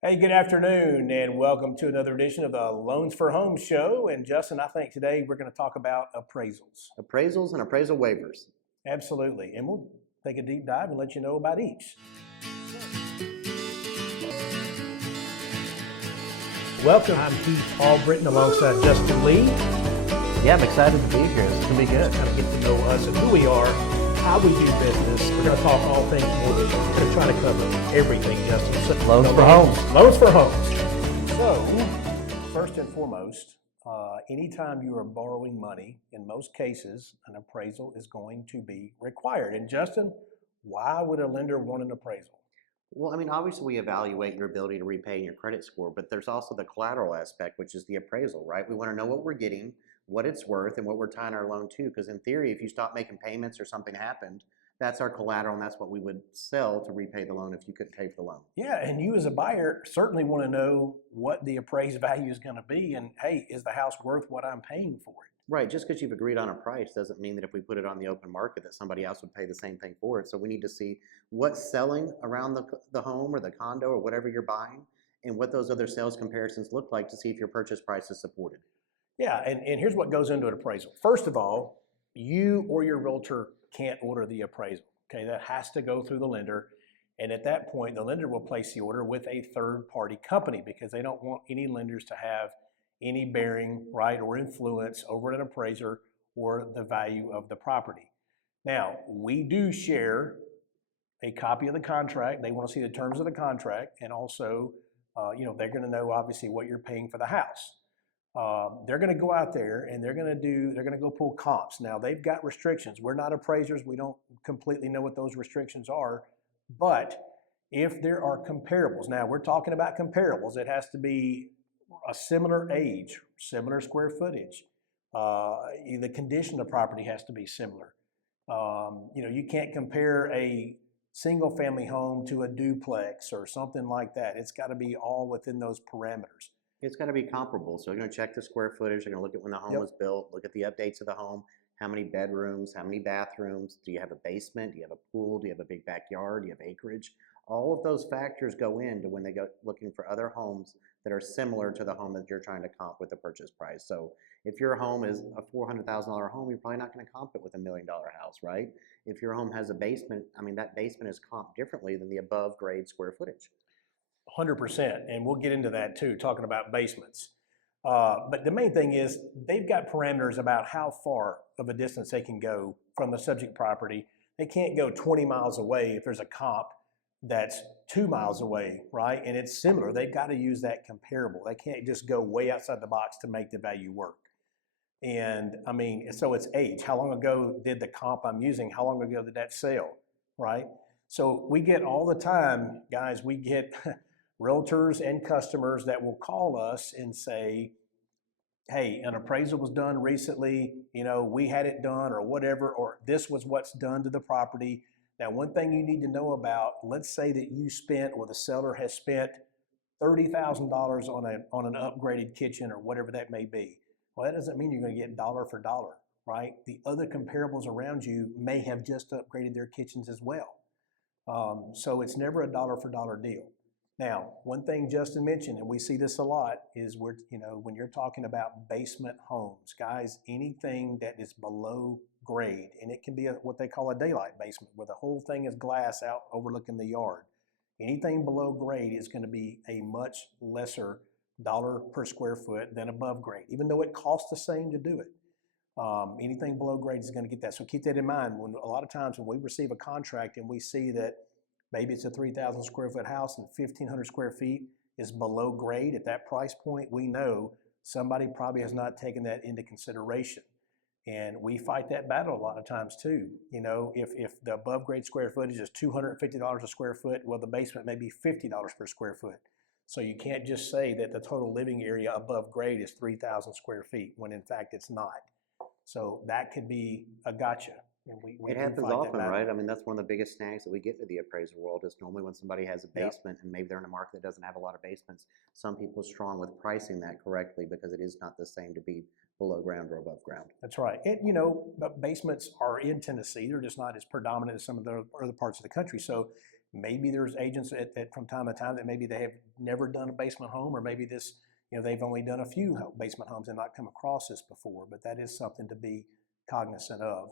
Hey, good afternoon, and welcome to another edition of the Loans for Homes show. And Justin, I think today we're going to talk about appraisals. Appraisals and appraisal waivers. Absolutely. And we'll take a deep dive and let you know about each. Welcome. I'm Heath Albritton alongside Justin Lee. Yeah, I'm excited to be here. It's going to be good. Kind of get to know us and who we are, how we do business. We're going to talk all things mortgage. We're going to try to cover everything, Justin. So, Loans for homes. Loans for homes. So, first and foremost, anytime you are borrowing money, in most cases, an appraisal is going to be required. And Justin, why would a lender want an appraisal? Well, obviously we evaluate your ability to repay and your credit score, but there's also the collateral aspect, which is the appraisal, right? We want to know what we're getting, what it's worth, and what we're tying our loan to. Because in theory, if you stop making payments or something happened, that's our collateral, and that's what we would sell to repay the loan if you couldn't pay for the loan. Yeah, and you as a buyer certainly want to know what the appraised value is going to be, and hey, is the house worth what I'm paying for it? Right, just because you've agreed on a price doesn't mean that if we put it on the open market that somebody else would pay the same thing for it. So we need to see what's selling around the home or the condo or whatever you're buying and what those other sales comparisons look like to see if your purchase price is supported. Yeah, and here's what goes into an appraisal. First of all, you or your realtor can't order the appraisal. Okay, that has to go through the lender. And at that point, the lender will place the order with a third-party company because they don't want any lenders to have any bearing, right, or influence over an appraiser or the value of the property. Now, we do share a copy of the contract. They want to see the terms of the contract, and also, they're going to know obviously what you're paying for the house. They're going to go out there and they're going to go pull comps. Now they've got restrictions. We're not appraisers. We don't completely know what those restrictions are, but if there are comparables, now we're talking about comparables. It has to be a similar age, similar square footage. The condition of the property has to be similar. You can't compare a single family home to a duplex or something like that. It's got to be all within those parameters. It's got to be comparable. So you're going to check the square footage. You're going to look at when the home was built, look at the updates of the home, how many bedrooms, how many bathrooms, do you have a basement, do you have a pool, do you have a big backyard, do you have acreage? All of those factors go into when they go looking for other homes that are similar to the home that you're trying to comp with the purchase price. So if your home is a $400,000 home, you're probably not going to comp it with $1 million house, right? If your home has a basement, that basement is comped differently than the above grade square footage. 100%, and we'll get into that too, talking about basements. But the main thing is they've got parameters about how far of a distance they can go from the subject property. They can't go 20 miles away if there's a comp that's 2 miles away, right? And it's similar. They've got to use that comparable. They can't just go way outside the box to make the value work. And so it's age. How long ago did the comp I'm using, how long ago did that sell, right? So we get all the time, guys, we get realtors and customers that will call us and say, hey, an appraisal was done recently, we had it done or whatever, or this was what's done to the property. Now, one thing you need to know about, let's say that you spent or the seller has spent $30,000 on an upgraded kitchen or whatever that may be. Well, that doesn't mean you're going to get dollar for dollar, right? The other comparables around you may have just upgraded their kitchens as well. So it's never a dollar for dollar deal. Now, one thing Justin mentioned, and we see this a lot, is when you're talking about basement homes, guys, anything that is below grade, and it can be what they call a daylight basement, where the whole thing is glass out overlooking the yard. Anything below grade is going to be a much lesser dollar per square foot than above grade, even though it costs the same to do it. Anything below grade is going to get that. So keep that in mind. A lot of times when we receive a contract and we see that maybe it's a 3,000 square foot house and 1,500 square feet is below grade at that price point, we know somebody probably has not taken that into consideration. And we fight that battle a lot of times too. If the above grade square footage is $250 a square foot, well, the basement may be $50 per square foot. So you can't just say that the total living area above grade is 3,000 square feet when in fact it's not. So that could be a gotcha. And it happens often, right? That's one of the biggest snags that we get into the appraisal world is normally when somebody has a basement and maybe they're in a market that doesn't have a lot of basements, some people are strong with pricing that correctly because it is not the same to be below ground or above ground. That's right. But basements are in Tennessee. They're just not as predominant as some of the other parts of the country. So Maybe there's agents that from time to time that maybe they have never done a basement home, or maybe this, they've only done a few basement homes and not come across this before, but that is something to be cognizant of.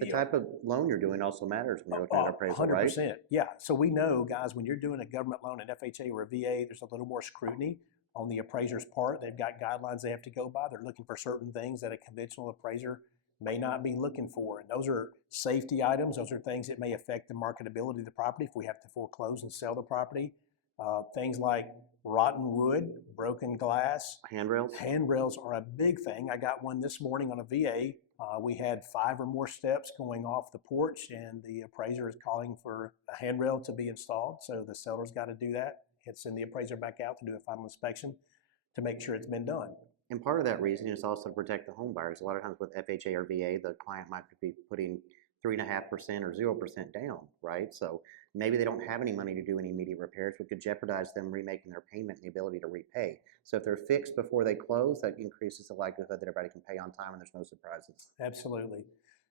The type of loan you're doing also matters when you're looking at appraisal, right? 100%. Yeah. So we know, guys, when you're doing a government loan, an FHA or a VA, there's a little more scrutiny on the appraiser's part. They've got guidelines they have to go by. They're looking for certain things that a conventional appraiser may not be looking for. And those are safety items. Those are things that may affect the marketability of the property if we have to foreclose and sell the property. Things like rotten wood, broken glass. Handrails? Handrails are a big thing. I got one this morning on a VA. We had 5 or more steps going off the porch, and the appraiser is calling for a handrail to be installed. So the seller's got to do that. Send the appraiser back out to do a final inspection to make sure it's been done. And part of that reason is also to protect the home buyers. A lot of times with FHA or VA, the client might be putting 3.5% or 0% down, right? So maybe they don't have any money to do any immediate repairs, which could jeopardize them remaking their payment and the ability to repay. So if they're fixed before they close, that increases the likelihood that everybody can pay on time and there's no surprises. Absolutely.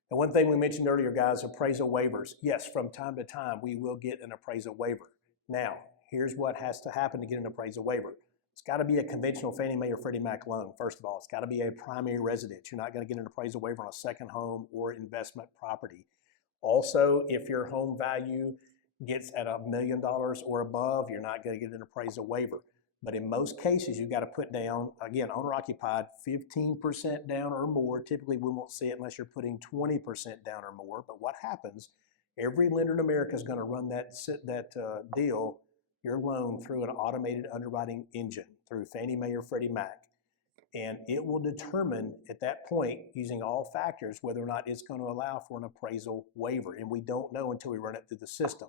And one thing we mentioned earlier, guys, appraisal waivers. Yes, from time to time, we will get an appraisal waiver. Now, here's what has to happen to get an appraisal waiver. It's got to be a conventional Fannie Mae or Freddie Mac loan. First of all, it's got to be a primary residence. You're not going to get an appraisal waiver on a second home or investment property. Also, if your home value gets at $1 million or above, you're not going to get an appraisal waiver. But in most cases, you've got to put down, again, owner-occupied, 15% down or more. Typically, we won't see it unless you're putting 20% down or more. But what happens, every lender in America is going to run that deal, your loan, through an automated underwriting engine, through Fannie Mae or Freddie Mac. And it will determine at that point, using all factors, whether or not it's going to allow for an appraisal waiver. And we don't know until we run it through the system.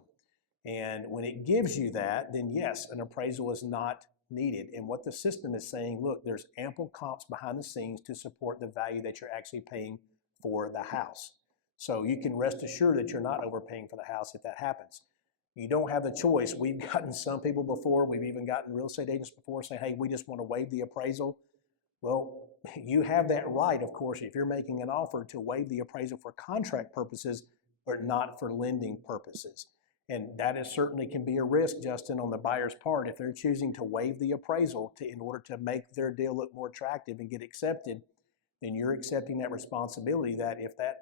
And when it gives you that, then yes, an appraisal is not needed. And what the system is saying, look, there's ample comps behind the scenes to support the value that you're actually paying for the house. So you can rest assured that you're not overpaying for the house if that happens. You don't have the choice. We've gotten some people before, we've even gotten real estate agents before saying, hey, we just want to waive the appraisal. Well, you have that right, of course, if you're making an offer to waive the appraisal for contract purposes, but not for lending purposes. And that is certainly can be a risk, Justin, on the buyer's part. If they're choosing to waive the appraisal in order to make their deal look more attractive and get accepted, then you're accepting that responsibility that if that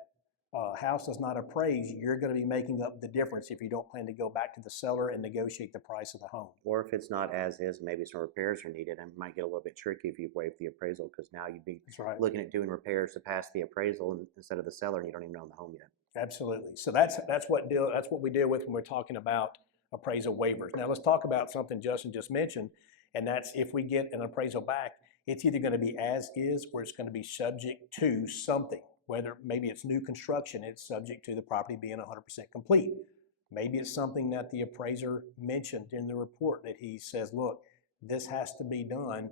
house does not appraise, you're going to be making up the difference if you don't plan to go back to the seller and negotiate the price of the home. Or if it's not as is, maybe some repairs are needed, and it might get a little bit tricky if you waive the appraisal, because now you'd be looking at doing repairs to pass the appraisal instead of the seller, and you don't even own the home yet. Absolutely. So that's what we deal with when we're talking about appraisal waivers. Now let's talk about something Justin just mentioned, and that's if we get an appraisal back, it's either going to be as is or it's going to be subject to something. Whether maybe it's new construction, it's subject to the property being 100% complete. Maybe it's something that the appraiser mentioned in the report that he says, look, this has to be done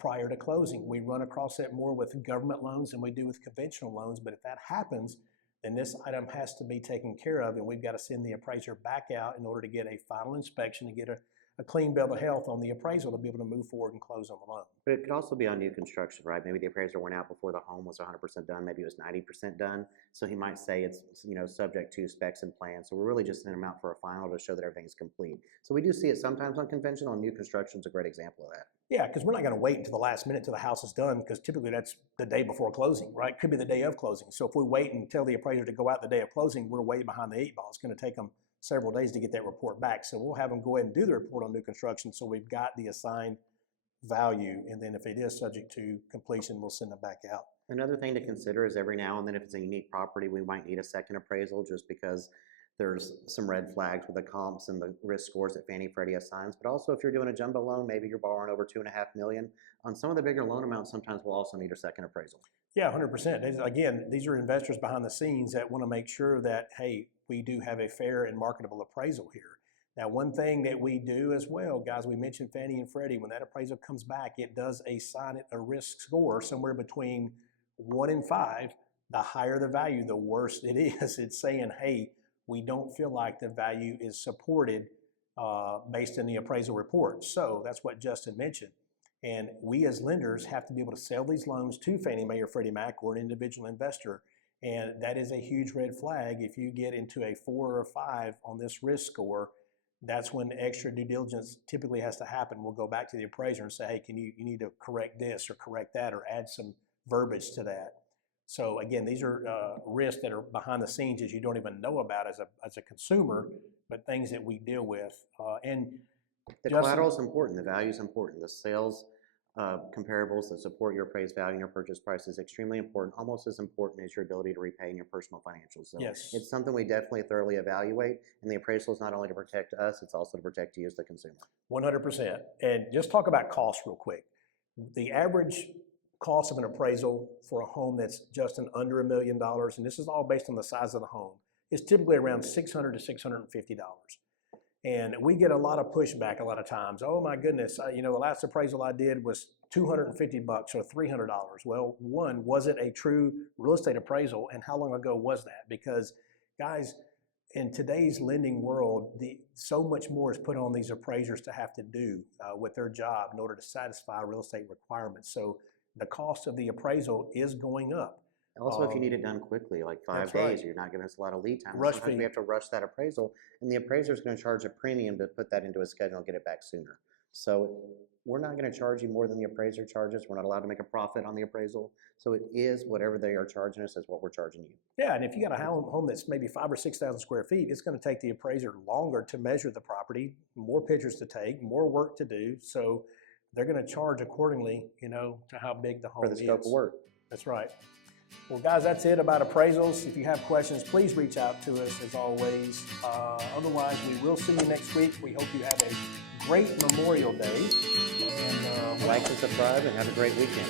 prior to closing. We run across that more with government loans than we do with conventional loans, but if that happens, then this item has to be taken care of, and we've got to send the appraiser back out in order to get a final inspection and get a clean bill of health on the appraisal to be able to move forward and close on the loan. But it could also be on new construction, right? Maybe the appraiser went out before the home was 100% done. Maybe it was 90% done. So he might say it's subject to specs and plans. So we're really just sending them out for a final to show that everything's complete. So we do see it sometimes on conventional, and new construction is a great example of that. Yeah, because we're not going to wait until the last minute till the house is done, because typically that's the day before closing, right? Could be the day of closing. So if we wait and tell the appraiser to go out the day of closing, we're way behind the 8 ball. It's going to take them several days to get that report back. So we'll have them go ahead and do the report on new construction so we've got the assigned value, and then if it is subject to completion, we'll send them back out. Another thing to consider is every now and then if it's a unique property, we might need a second appraisal just because there's some red flags with the comps and the risk scores that Fannie Freddie assigns. But also if you're doing a jumbo loan, maybe you're borrowing over $2.5 million. On some of the bigger loan amounts, sometimes we'll also need a second appraisal. Yeah, 100%. Again, these are investors behind the scenes that want to make sure that, hey, we do have a fair and marketable appraisal here. Now, one thing that we do as well, guys, we mentioned Fannie and Freddie. When that appraisal comes back, it does assign it a risk score somewhere between 1 and 5. The higher the value, the worse it is. It's saying, hey, we don't feel like the value is supported based in the appraisal report. So that's what Justin mentioned. And we as lenders have to be able to sell these loans to Fannie Mae or Freddie Mac or an individual investor And that is a huge red flag. If you get into a 4 or a 5 on this risk score, that's when extra due diligence typically has to happen. We'll go back to the appraiser and say, hey, you need to correct this or correct that or add some verbiage to that. So again, these are risks that are behind the scenes that you don't even know about as a consumer, but things that we deal with. And the collateral is important, the value is important, the sales comparables that support your appraised value and your purchase price is extremely important, almost as important as your ability to repay in your personal financials. So yes, it's something we definitely thoroughly evaluate, and the appraisal is not only to protect us, it's also to protect you as the consumer. 100%. And just talk about cost real quick. The average cost of an appraisal for a home that's just under $1 million, and this is all based on the size of the home, is typically around $600 to $650. And we get a lot of pushback a lot of times. Oh my goodness, the last appraisal I did was $250 or $300. Well, one, was it a true real estate appraisal, and how long ago was that? Because guys, in today's lending world, so much more is put on these appraisers to have to do with their job in order to satisfy real estate requirements. So the cost of the appraisal is going up. Also, if you need it done quickly, like 5 days, right. You're not giving us a lot of lead time. Rush Sometimes fee. we have to rush that appraisal, and the appraiser is going to charge a premium to put that into a schedule and get it back sooner. So we're not going to charge you more than the appraiser charges. We're not allowed to make a profit on the appraisal. So it is whatever they are charging us is what we're charging you. Yeah, and if you got a home that's maybe 5,000 or 6,000 square feet, it's going to take the appraiser longer to measure the property, more pictures to take, more work to do. So they're going to charge accordingly, to how big the home is. For the scope of work. That's right. Well, guys, that's it about appraisals. If you have questions, please reach out to us as always. Otherwise, we will see you next week. We hope you have a great Memorial Day. And like and subscribe and have a great weekend.